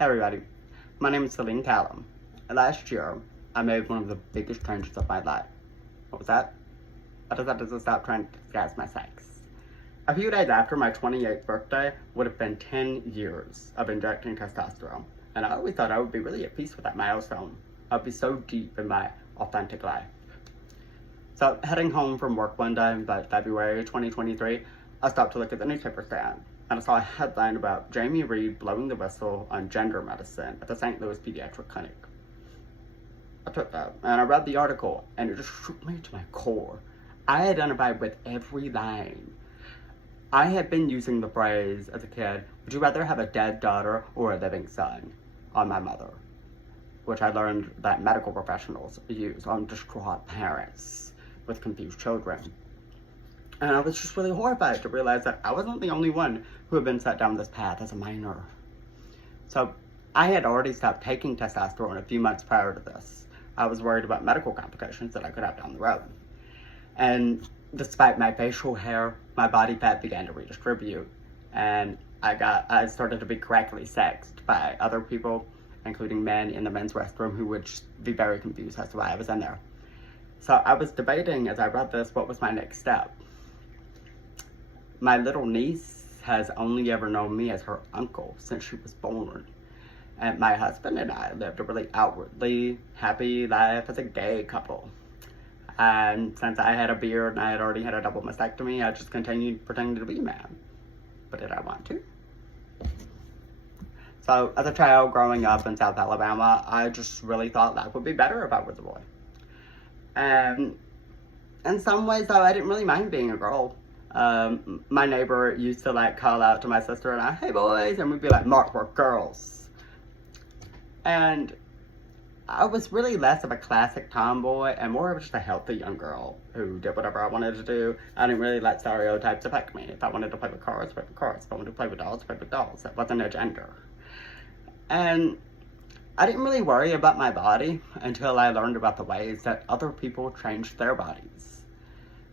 Hey everybody, my name is Celine Callum. Last year, I made one of the biggest changes of my life. What was that? I decided to stop trying to disguise my sex. A few days after my 28th birthday would have been 10 years of injecting testosterone, and I always thought I would be really at peace with that milestone. I'd be so deep in my authentic life. So, heading home from work one day in February 2023, I stopped to look at the newspaper stand, and I saw a headline about Jamie Reed blowing the whistle on gender medicine at the St. Louis Pediatric Clinic. I took that, and I read the article, and it just shook me to my core. I identified with every line. I had been using the phrase as a kid, would you rather have a dead daughter or a living son, on my mother, which I learned that medical professionals use on distraught parents with confused children. And I was just really horrified to realize that I wasn't the only one who had been set down this path as a minor. So I had already stopped taking testosterone a few months prior to this. I was worried about medical complications that I could have down the road. And despite my facial hair, my body fat began to redistribute. And I started to be correctly sexed by other people, including men in the men's restroom, who would just be very confused as to why I was in there. So I was debating as I read this, what was my next step? My little niece has only ever known me as her uncle since she was born. And my husband and I lived a really outwardly happy life as a gay couple. And since I had a beard and I had already had a double mastectomy, I just continued pretending to be a man. But did I want to? So as a child growing up in South Alabama, I just really thought life would be better if I was a boy. And in some ways, though, I didn't really mind being a girl. My neighbor used to call out to my sister and I, hey boys, and we'd be like, Mark, we're girls. And I was really less of a classic tomboy and more of just a healthy young girl who did whatever I wanted to do. I didn't really let stereotypes affect me. If I wanted to play with cars, play with cars. If I wanted to play with dolls, play with dolls. That wasn't a gender. And I didn't really worry about my body until I learned about the ways that other people changed their bodies.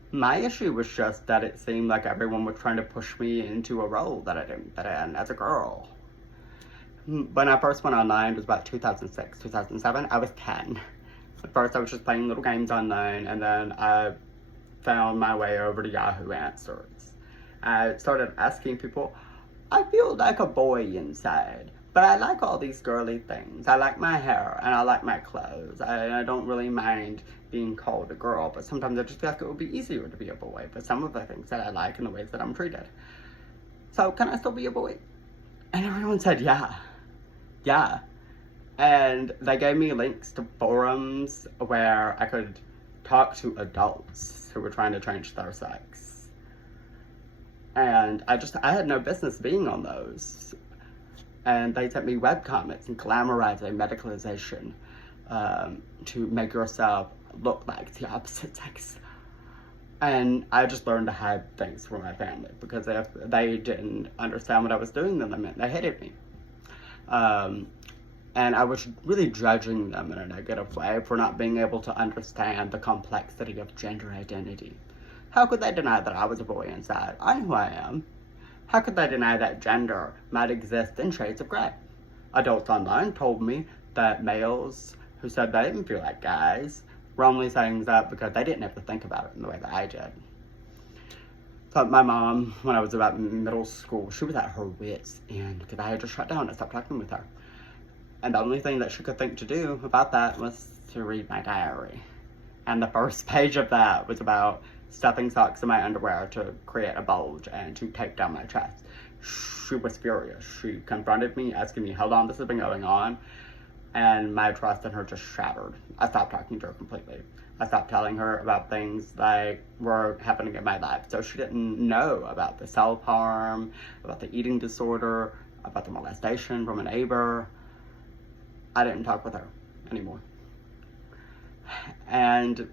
My issue was just that it seemed like everyone was trying to push me into a role that I didn't fit in as a girl. When I first went online, it was about 2006, 2007, I was 10. At first I was just playing little games online, and then I found my way over to Yahoo Answers. I started asking people, I feel like a boy inside, but I like all these girly things. I like my hair, and I like my clothes. I don't really mind being called a girl, but sometimes I just feel like it would be easier to be a boy for some of the things that I like and the ways that I'm treated. So, can I still be a boy? And everyone said, yeah. Yeah. And they gave me links to forums where I could talk to adults who were trying to change their sex. And I had no business being on those. And they sent me webcomics and glamorizing medicalization to make yourself look like the opposite sex. And I just learned to hide things from my family, because if they didn't understand what I was doing, then that meant they hated me. And I was really judging them in a negative way for not being able to understand the complexity of gender identity. How could they deny that I was a boy inside? I know who I am. How could they deny that gender might exist in shades of gray? Adults online told me that males who said they didn't feel like guys were only saying that because they didn't have to think about it in the way that I did. So my mom, when I was about middle school, she was at her wits' end because I had just shut down and stopped talking with her. And the only thing that she could think to do about that was to read my diary. And the first page of that was about stuffing socks in my underwear to create a bulge and to tape down my chest. She was furious. She confronted me, asking me how long this had been going on, and my trust in her just shattered. I stopped talking to her completely. I stopped telling her about things that were happening in my life. So she didn't know about the self-harm, about the eating disorder, about the molestation from a neighbor. I didn't talk with her anymore. And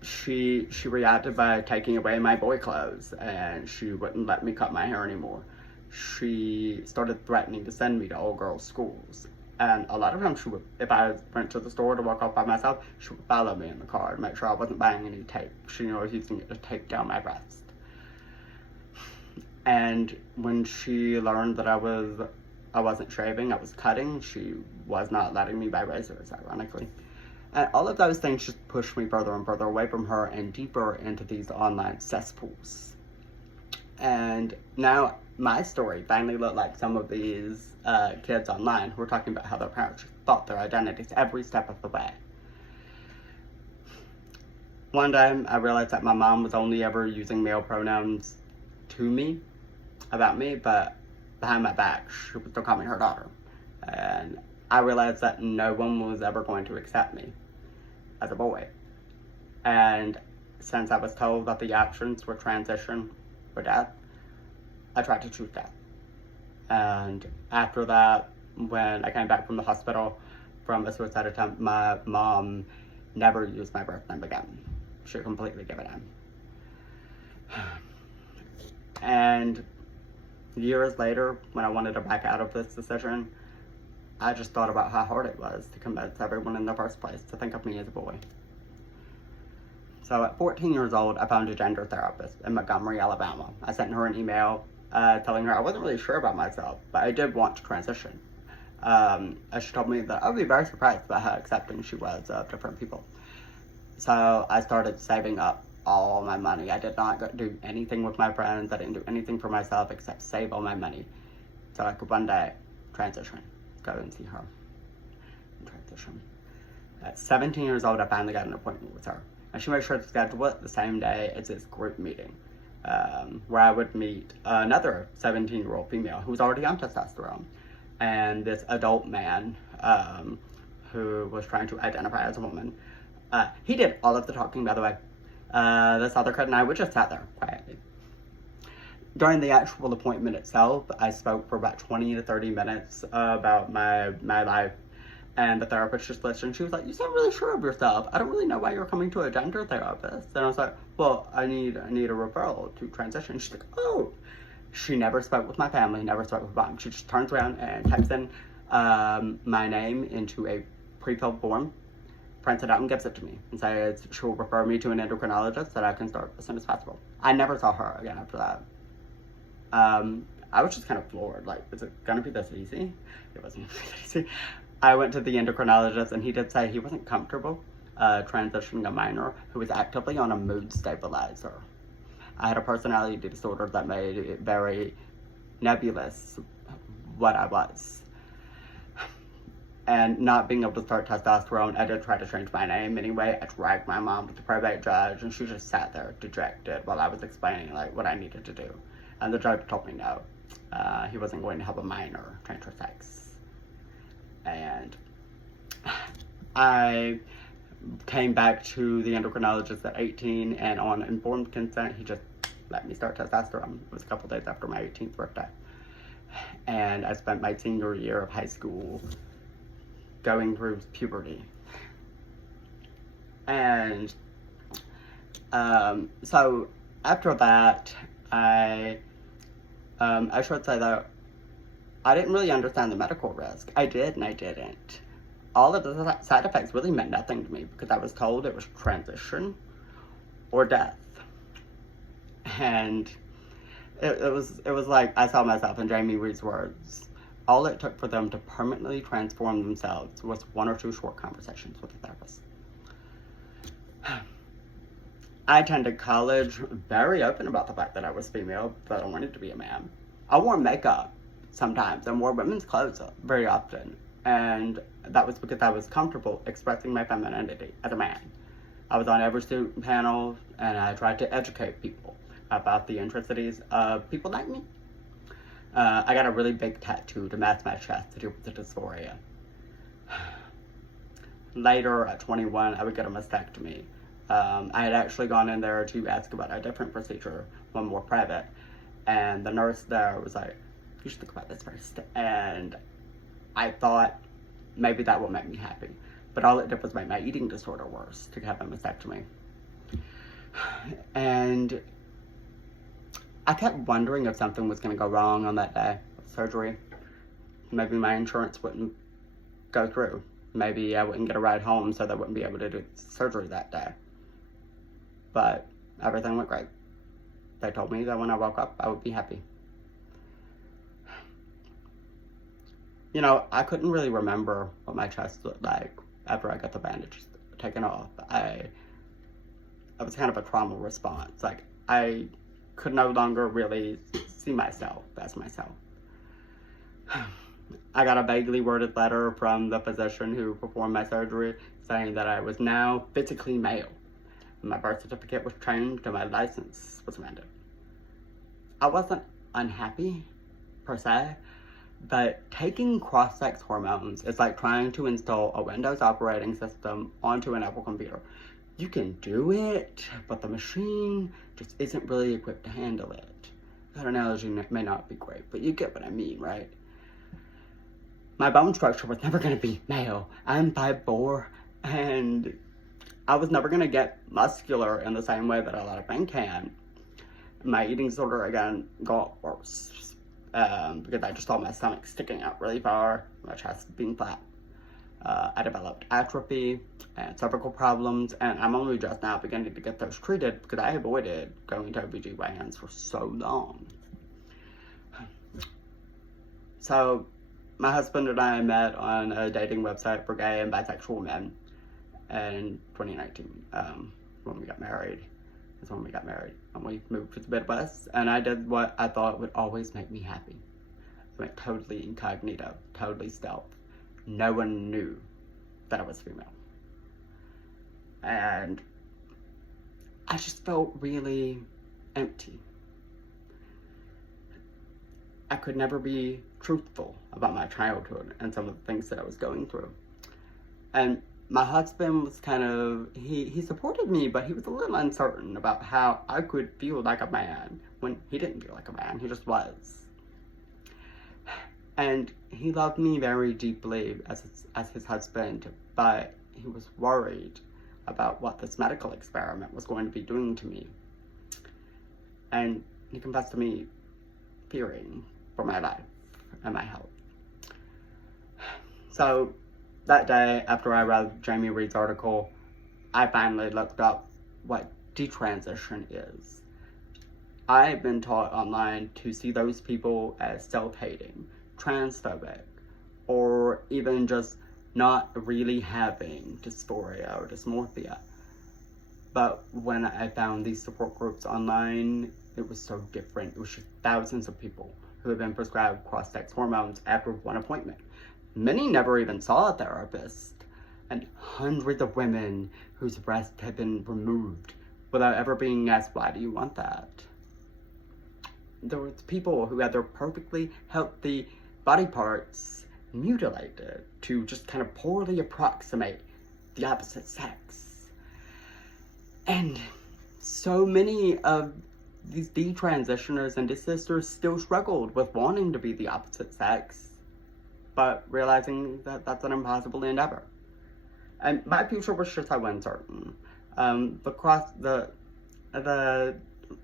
she reacted by taking away my boy clothes, and she wouldn't let me cut my hair anymore. She started threatening to send me to all-girls schools. And a lot of times she would, if I went to the store to walk off by myself, she would follow me in the car to make sure I wasn't buying any tape. She knew I was using it to tape down my breast. And when she learned that I wasn't shaving, I was cutting, she was not letting me buy razors, ironically. And all of those things just pushed me further and further away from her and deeper into these online cesspools. And now my story finally looked like some of these kids online who were talking about how their parents thought their identities every step of the way. One day, I realized that my mom was only ever using male pronouns to me, about me, but behind my back, she would still call me her daughter. And I realized that no one was ever going to accept me as a boy. And since I was told that the options were transition or death, I tried to choose death. And after that, when I came back from the hospital from a suicide attempt, my mom never used my birth name again. She completely gave it in. And years later, when I wanted to back out of this decision, I just thought about how hard it was to convince everyone in the first place to think of me as a boy. So at 14 years old, I found a gender therapist in Montgomery, Alabama. I sent her an email telling her I wasn't really sure about myself, but I did want to transition. She told me that I would be very surprised by how accepting she was of different people. So I started saving up all my money. I did not do anything with my friends. I didn't do anything for myself except save all my money so I could one day transition, go and see her and transition. At 17 years old, I finally got an appointment with her. And she made sure to schedule it the same day as this group meeting, where I would meet another 17-year-old female who was already on testosterone, and this adult man who was trying to identify as a woman. He did all of the talking, by the way. This other kid and I, we just sat there quietly. During the actual appointment itself, I spoke for about 20 to 30 minutes about my life, and the therapist just listened. She was like, "You sound really sure of yourself. I don't really know why you're coming to a gender therapist." And I was like, "Well, I need a referral to transition." She's like, "Oh." She never spoke with my family, never spoke with mom. She just turns around and types in my name into a pre-filled form, prints it out and gives it to me, and says she'll refer me to an endocrinologist that I can start as soon as possible. I never saw her again after that. I was just kind of floored. Like, is it gonna be this easy? It wasn't easy. I went to the endocrinologist, and he did say he wasn't comfortable transitioning a minor who was actively on a mood stabilizer. I had a personality disorder that made it very nebulous what I was. And not being able to start testosterone, I did try to change my name anyway. I dragged my mom to the probate judge, and she just sat there dejected while I was explaining like what I needed to do. And the judge told me no, he wasn't going to help a minor change her sex. And I came back to the endocrinologist at 18, and on informed consent, he just let me start testosterone. It was a couple days after my 18th birthday. And I spent my senior year of high school going through puberty. And so after that, I should say that I didn't really understand the medical risk. I did and I didn't. All of the side effects really meant nothing to me because I was told it was transition or death. And it was like I saw myself in Jamie Reed's words. All it took for them to permanently transform themselves was one or two short conversations with a therapist. I attended college very open about the fact that I was female, that I wanted to be a man. I wore makeup sometimes and wore women's clothes very often. And that was because I was comfortable expressing my femininity as a man. I was on every student panel, and I tried to educate people about the intricacies of people like me. I got a really big tattoo to match my chest to deal with the dysphoria. Later, at 21, I would get a mastectomy. I had actually gone in there to ask about a different procedure, one more private, and the nurse there was like, "You should think about this first." And I thought maybe that would make me happy, but all it did was make my eating disorder worse to have a mastectomy. And I kept wondering if something was going to go wrong on that day of surgery. Maybe my insurance wouldn't go through. Maybe I wouldn't get a ride home, so they wouldn't be able to do surgery that day. But everything went great. They told me that when I woke up, I would be happy. I couldn't really remember what my chest looked like after I got the bandages taken off. It was kind of a trauma response. Like, I could no longer really see myself as myself. I got a vaguely worded letter from the physician who performed my surgery saying that I was now physically male. My birth certificate was changed and my license was amended. I wasn't unhappy, per se, but taking cross-sex hormones is like trying to install a Windows operating system onto an Apple computer. You can do it, but the machine just isn't really equipped to handle it. That analogy may not be great, but you get what I mean, right? My bone structure was never going to be male. I'm 5'4", and I was never going to get muscular in the same way that a lot of men can. My eating disorder, again, got worse. Because I just thought my stomach sticking out really far, my chest being flat. I developed atrophy and cervical problems, and I'm only just now beginning to get those treated because I avoided going to OBGYNs for so long. So, my husband and I met on a dating website for gay and bisexual men in 2019, when we got married. That's when we got married. And we moved to the Midwest, and I did what I thought would always make me happy. I went totally incognito, totally stealth. No one knew that I was female. And I just felt really empty. I could never be truthful about my childhood and some of the things that I was going through. And my husband was kind of, he supported me, but he was a little uncertain about how I could feel like a man when he didn't feel like a man, he just was. And he loved me very deeply as his husband, but he was worried about what this medical experiment was going to be doing to me. And he confessed to me fearing for my life and my health. So that day, after I read Jamie Reed's article, I finally looked up what detransition is. I've been taught online to see those people as self-hating, transphobic, or even just not really having dysphoria or dysmorphia. But when I found these support groups online, it was so different. It was just thousands of people who had been prescribed cross-sex hormones after one appointment. Many never even saw a therapist, and hundreds of women whose breasts had been removed without ever being asked, why do you want that? There was people who had their perfectly healthy body parts mutilated to just kind of poorly approximate the opposite sex. And so many of these detransitioners and desisters still struggled with wanting to be the opposite sex, but realizing that that's an impossible endeavor. And my future was just so uncertain. The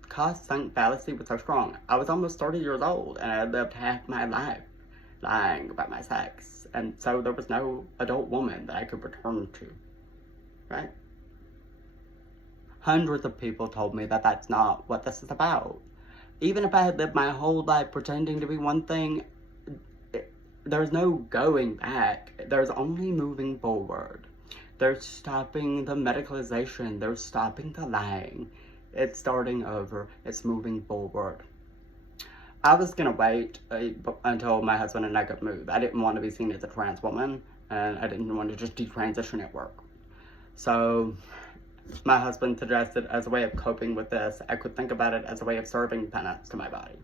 cost-sunk fallacy was so strong. I was almost 30 years old, and I had lived half my life lying about my sex, and so there was no adult woman that I could return to, right? Hundreds of people told me that that's not what this is about. Even if I had lived my whole life pretending to be one thing, there's no going back. There's only moving forward. There's stopping the medicalization. There's stopping the lying. It's starting over. It's moving forward. I was gonna wait until my husband and I could move. I didn't want to be seen as a trans woman, and I didn't want to just detransition at work. So my husband suggested, as a way of coping with this, I could think about it as a way of serving penance to my body,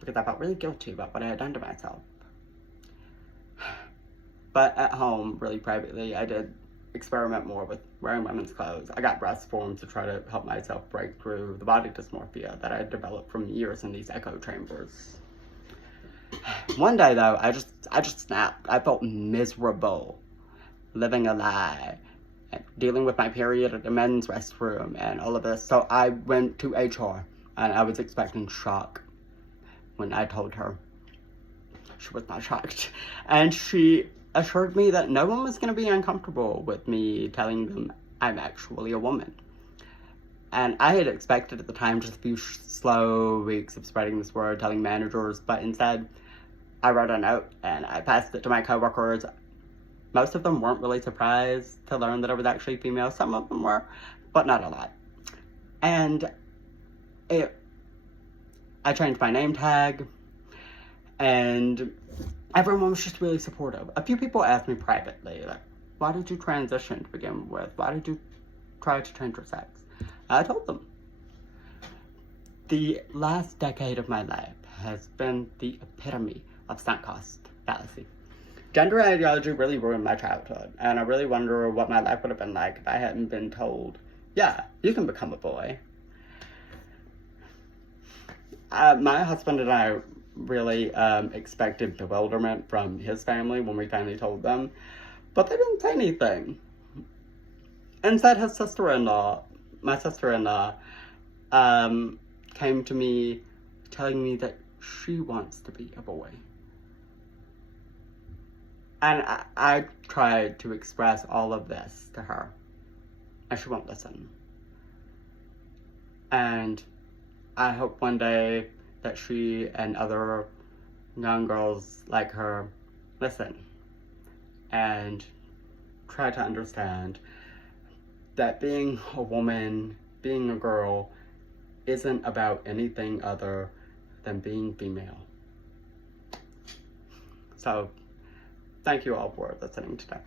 because I felt really guilty about what I had done to myself. But at home, really privately, I did experiment more with wearing women's clothes. I got breast forms to try to help myself break through the body dysmorphia that I had developed from years in these echo chambers. One day, though, I just snapped. I felt miserable, living a lie, dealing with my period at the men's restroom and all of this. So I went to HR, and I was expecting shock when I told her. She was not shocked. And she assured me that no one was going to be uncomfortable with me telling them I'm actually a woman. And I had expected at the time just a few slow weeks of spreading this word, telling managers, but instead, I wrote a note and I passed it to my coworkers. Most of them weren't really surprised to learn that I was actually female. Some of them were, but not a lot. And I changed my name tag, and everyone was just really supportive. A few people asked me privately, like, why did you transition to begin with? Why did you try to change your sex? I told them. The last decade of my life has been the epitome of sunk cost fallacy. Gender ideology really ruined my childhood, and I really wonder what my life would have been like if I hadn't been told, yeah, you can become a boy. My husband and I really expected bewilderment from his family when we finally told them, but they didn't say anything. Instead, his sister-in-law, my sister-in-law, came to me telling me that she wants to be a boy. And I tried to express all of this to her, and she won't listen. And I hope one day that she and other young girls like her listen and try to understand that being a woman, being a girl, isn't about anything other than being female. So, thank you all for listening today.